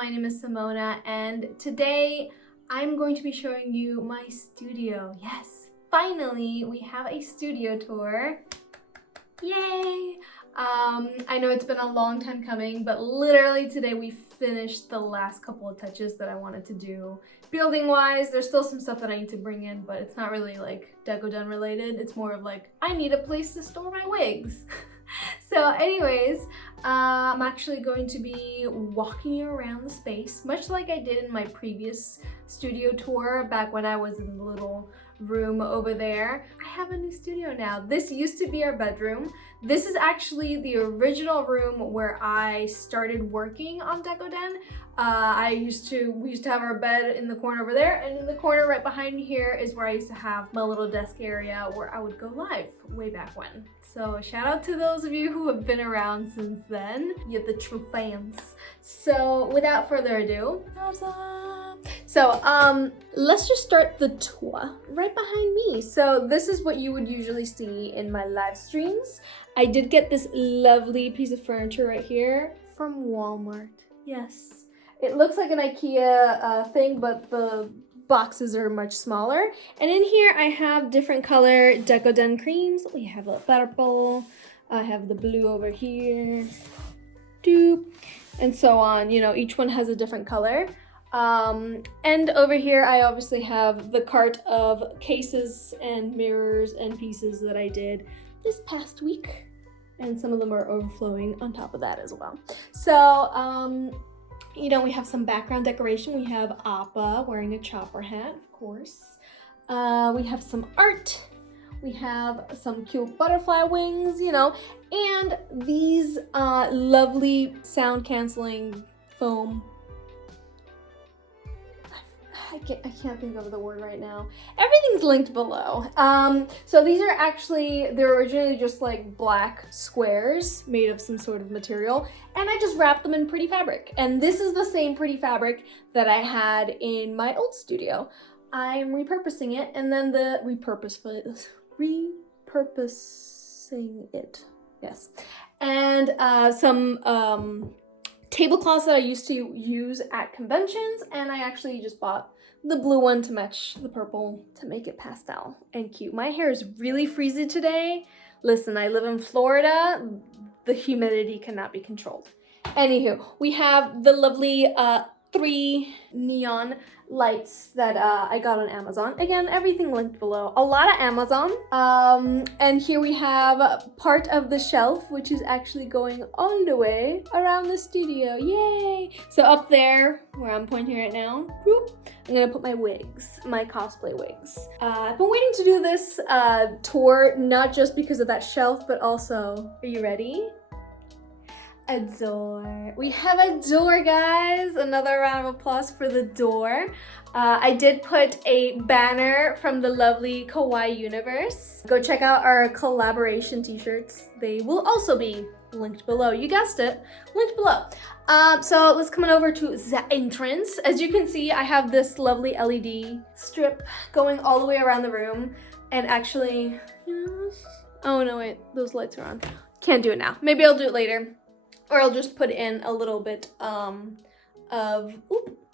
my name is Simona, and today I'm going to be showing you my studio. Yes, finally we have a studio tour. Yay! I know it's been a long time coming, but literally today we finished the last couple of touches that I wanted to do. Building wise, there's still some stuff that I need to bring in, but it's not really like Decor related. It's more of like, I need a place to store my wigs. So anyways, I'm actually going to be walking you around the space, much like I did in my previous studio tour back when I was in the little room over there. I have a new studio now. This used to be our bedroom. This is actually the original room where I started working on Decor. We used to have our bed in the corner over there, and in the corner right behind me here is where I used to have my little desk area where I would go live way back when. So shout out to those of you who have been around since then. You're the true fans. So without further ado, let's just start the tour right behind me. So this is what you would usually see in my live streams. I did get this lovely piece of furniture right here from Walmart. Yes. It looks like an IKEA thing, but the boxes are much smaller. And in here I have different color Decor creams. We have a purple, I have the blue over here, doop, and so on. You know, each one has a different color. And over here I obviously have the cart of cases and mirrors and pieces that I did this past week. And some of them are overflowing on top of that as well. So, you know, we have some background decoration. We have Appa wearing a chopper hat, of course. We have some art. We have some cute butterfly wings, you know, and these lovely sound canceling foam. I can't think of the word right now. Everything's linked below. So these are actually, they're originally just like black squares made of some sort of material, and I just wrapped them in pretty fabric. And this is the same pretty fabric that I had in my old studio. I'm repurposing it, and then repurposing it, yes. And some tablecloths that I used to use at conventions, and I actually just bought the blue one to match the purple to make it pastel and cute. My hair is really freezy today. Listen, I live in Florida. The humidity cannot be controlled. Anywho, we have the lovely 3 neon lights that I got on Amazon. Again, everything linked below. A lot of Amazon. And here we have part of the shelf, which is actually going all the way around the studio. Yay! So up there, where I'm pointing right now, whoop, I'm gonna put my wigs, my cosplay wigs. I've been waiting to do this tour, not just because of that shelf, but also, are you ready? A door. We have a door, guys. Another round of applause for the door. I did put a banner from the lovely Kawaii universe. Go check out our collaboration t-shirts. They will also be linked below. You guessed it, linked below. So let's come on over to the entrance. As you can see, I have this lovely LED strip going all the way around the room. And actually, oh no, wait, those lights are on. Can't do it now. Maybe I'll do it later. Or I'll just put in a little bit of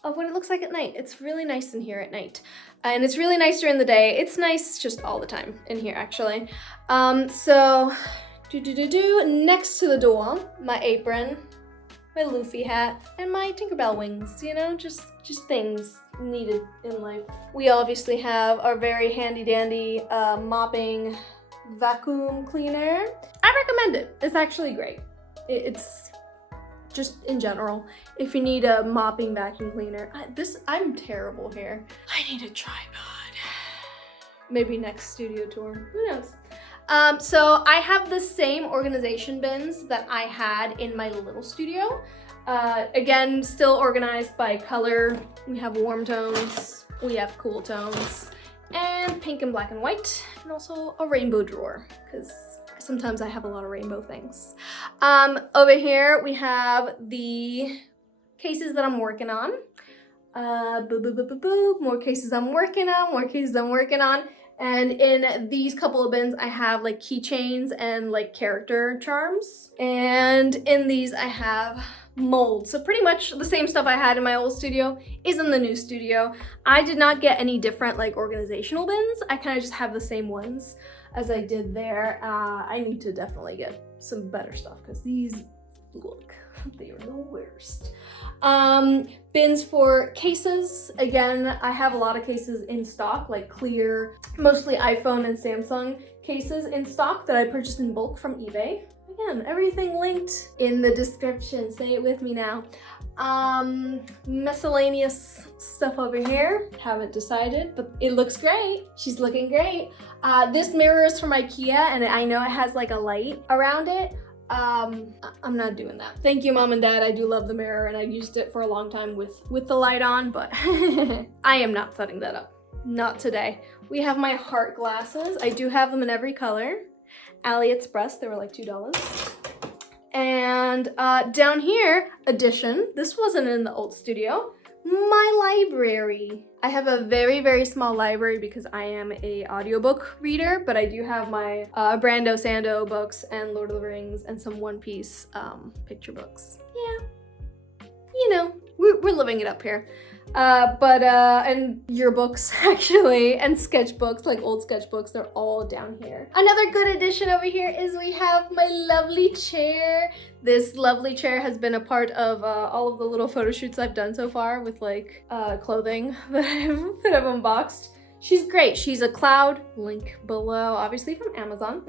what it looks like at night. It's really nice in here at night. And it's really nice during the day. It's nice just all the time in here, actually. So, next to the door, my apron, my Luffy hat, and my Tinkerbell wings, you know, just things needed in life. We obviously have our very handy dandy mopping vacuum cleaner. I recommend it. It's actually great. It's just in general, if you need a mopping vacuum cleaner. I'm terrible here. I need a tripod. Maybe next studio tour, who knows? So I have the same organization bins that I had in my little studio. Again, still organized by color. We have warm tones, we have cool tones, and pink and black and white, and also a rainbow drawer, because sometimes I have a lot of rainbow things. Over here we have the cases that I'm working on. More cases I'm working on, And in these couple of bins, I have like keychains and like character charms. And in these, I have mold. So pretty much the same stuff I had in my old studio is in the new studio. I did not get any different like organizational bins. I kind of just have the same ones as I did there. I need to definitely get some better stuff because these, look, they are the worst. Bins for cases. Again, I have a lot of cases in stock, like clear, mostly iPhone and Samsung cases in stock that I purchased in bulk from eBay. Again, everything linked in the description. Say it with me now. Miscellaneous stuff over here. Haven't decided, but it looks great. She's looking great. This mirror is from IKEA, and I know it has like a light around it. I'm not doing that. Thank you, Mom and Dad. I do love the mirror, and I used it for a long time with the light on, but I am not setting that up. Not today. We have my heart glasses. I do have them in every color. AliExpress, they were like $2. And down here, addition, this wasn't in the old studio, my library. I have a very, very small library because I am a audiobook reader, but I do have my Brando Sando books and Lord of the Rings and some One Piece picture books. Yeah, you know, we're living it up here. And yearbooks actually, and sketchbooks, like old sketchbooks, they're all down here. Another good addition over here is we have my lovely chair. This lovely chair has been a part of all of the little photo shoots I've done so far with like clothing that I've unboxed. She's great. She's a cloud, link below, obviously from Amazon.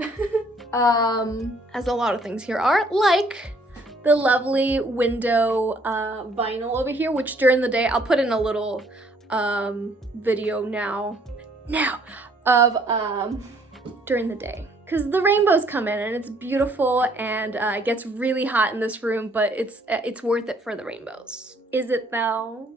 As a lot of things here are, like the lovely window vinyl over here, which during the day, I'll put in a little video now of during the day. Because the rainbows come in and it's beautiful, and it gets really hot in this room, but it's worth it for the rainbows. Is it though?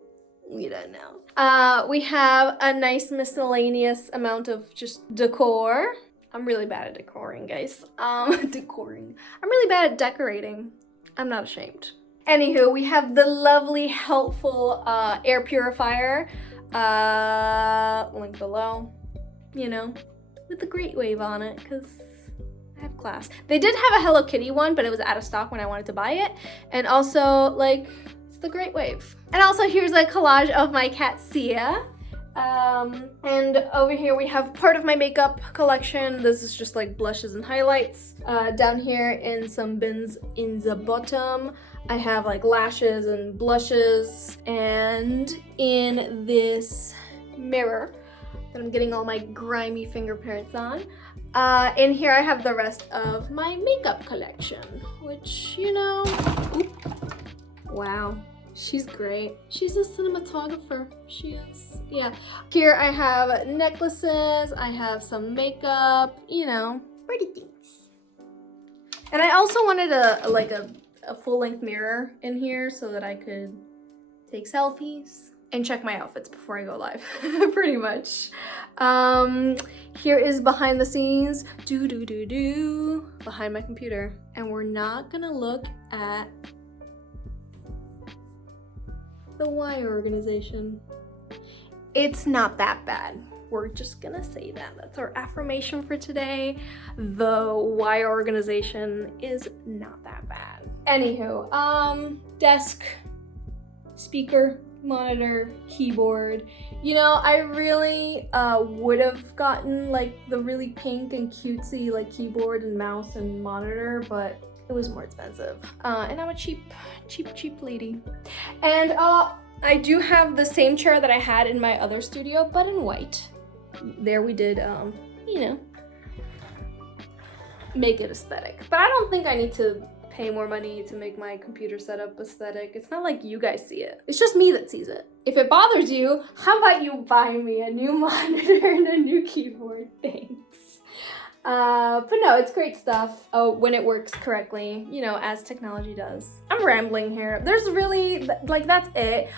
We don't know. We have a nice miscellaneous amount of just decor. I'm really bad at decoring, guys. Decoring. I'm really bad at decorating. I'm not ashamed. Anywho, we have the lovely, helpful air purifier. Link below. You know, with the Great Wave on it, because I have class. They did have a Hello Kitty one, but it was out of stock when I wanted to buy it. And also, like, it's the Great Wave. And also, here's a collage of my cat, Sia. And over here we have part of my makeup collection. This is just like blushes and highlights. Down here in some bins in the bottom, I have like lashes and blushes. And in this mirror that I'm getting all my grimy fingerprints on, in here I have the rest of my makeup collection, which, you know, wow. She's great. She's a cinematographer. She is. Yeah. Here I have necklaces. I have some makeup, you know, pretty things. And I also wanted a full-length mirror in here so that I could take selfies and check my outfits before I go live, pretty much. Here is behind the scenes, behind my computer. And we're not gonna look at the wire organization. It's not that bad. We're just gonna say that. That's our affirmation for today. The wire organization is not that bad. Anywho, desk, speaker, monitor, keyboard. You know, I really would have gotten like the really pink and cutesy like keyboard and mouse and monitor, but it was more expensive. And I'm a cheap lady. And I do have the same chair that I had in my other studio, but in white. There we did, you know, make it aesthetic. But I don't think I need to pay more money to make my computer setup aesthetic. It's not like you guys see it. It's just me that sees it. If it bothers you, how about you buy me a new monitor and a new keyboard? Thanks. But no, it's great stuff. Oh, when it works correctly, you know, as technology does. I'm rambling here. There's really, like, that's it.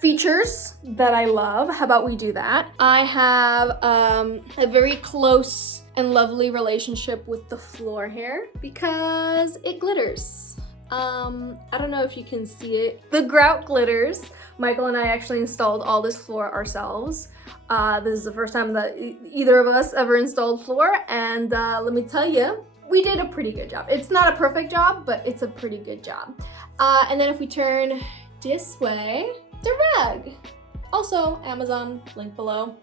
Features that I love. How about we do that? I have a very close and lovely relationship with the floor here because it glitters. I don't know if you can see it. The grout glitters. Michael and I actually installed all this floor ourselves. This is the first time that either of us ever installed floor, and let me tell you, we did a pretty good job. It's not a perfect job, but it's a pretty good job. And then if we turn this way, the rug. Also, Amazon, link below.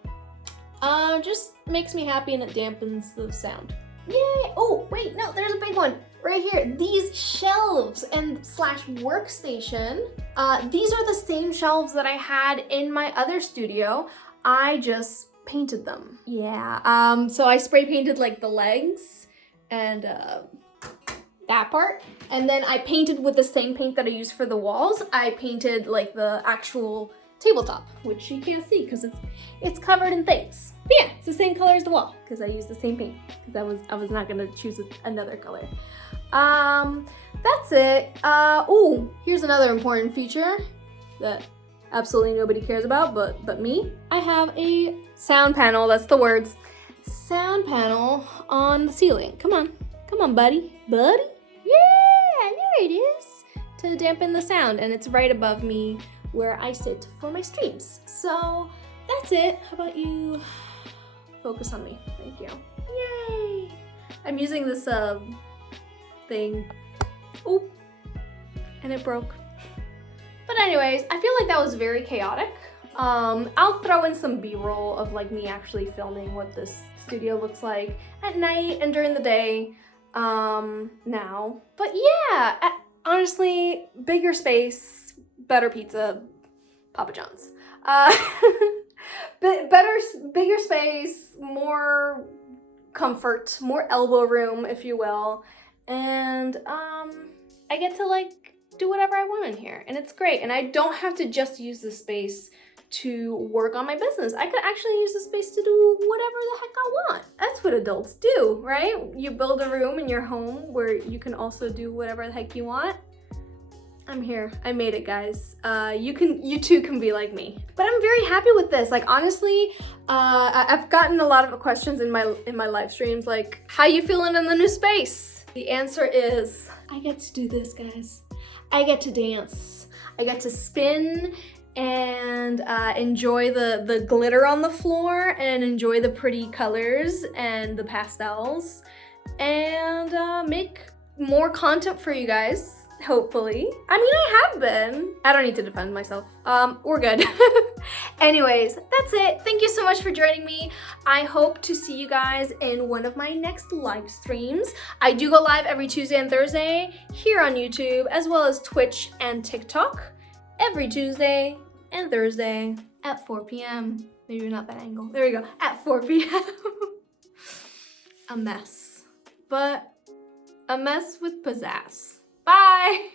Just makes me happy and it dampens the sound. Yay! Oh, wait, no, there's a big one right here. These shelves and slash workstation. These are the same shelves that I had in my other studio. I just painted them. Yeah, so I spray painted like the legs and that part. And then I painted with the same paint that I used for the walls. I painted like the actual tabletop, which you can't see because it's covered in things. But yeah, it's the same color as the wall because I used the same paint because I was not gonna choose another color. That's it. Ooh, here's another important feature that absolutely nobody cares about but me. I have a sound panel, that's the words. Sound panel on the ceiling. Come on, buddy. Buddy? Yeah, there it is. To dampen the sound, and it's right above me where I sit for my streams. So that's it. How about you focus on me? Thank you. Yay! I'm using this thing. Oop. And it broke. But anyways, I feel like that was very chaotic. I'll throw in some B-roll of like me actually filming what this studio looks like at night and during the day now. But yeah, honestly, bigger space, better pizza, Papa John's. Bigger space, more comfort, more elbow room, if you will. And I get to like do whatever I want in here, and it's great. And I don't have to just use the space to work on my business. I could actually use the space to do whatever the heck I want. That's what adults do, right? You build a room in your home where you can also do whatever the heck you want. I'm here. I made it, guys. You too can be like me. But I'm very happy with this. Like honestly, I've gotten a lot of questions in my live streams, like, how you feeling in the new space? The answer is, I get to do this, guys. I get to dance. I get to spin and enjoy the glitter on the floor and enjoy the pretty colors and the pastels and make more content for you guys. Hopefully. I mean, I have been. I don't need to defend myself. We're good. Anyways, that's it. Thank you so much for joining me. I hope to see you guys in one of my next live streams. I do go live every Tuesday and Thursday here on YouTube, as well as Twitch and TikTok every Tuesday and Thursday at 4 p.m. Maybe not that angle. There we go. At 4 p.m. A mess. But a mess with pizzazz. Bye!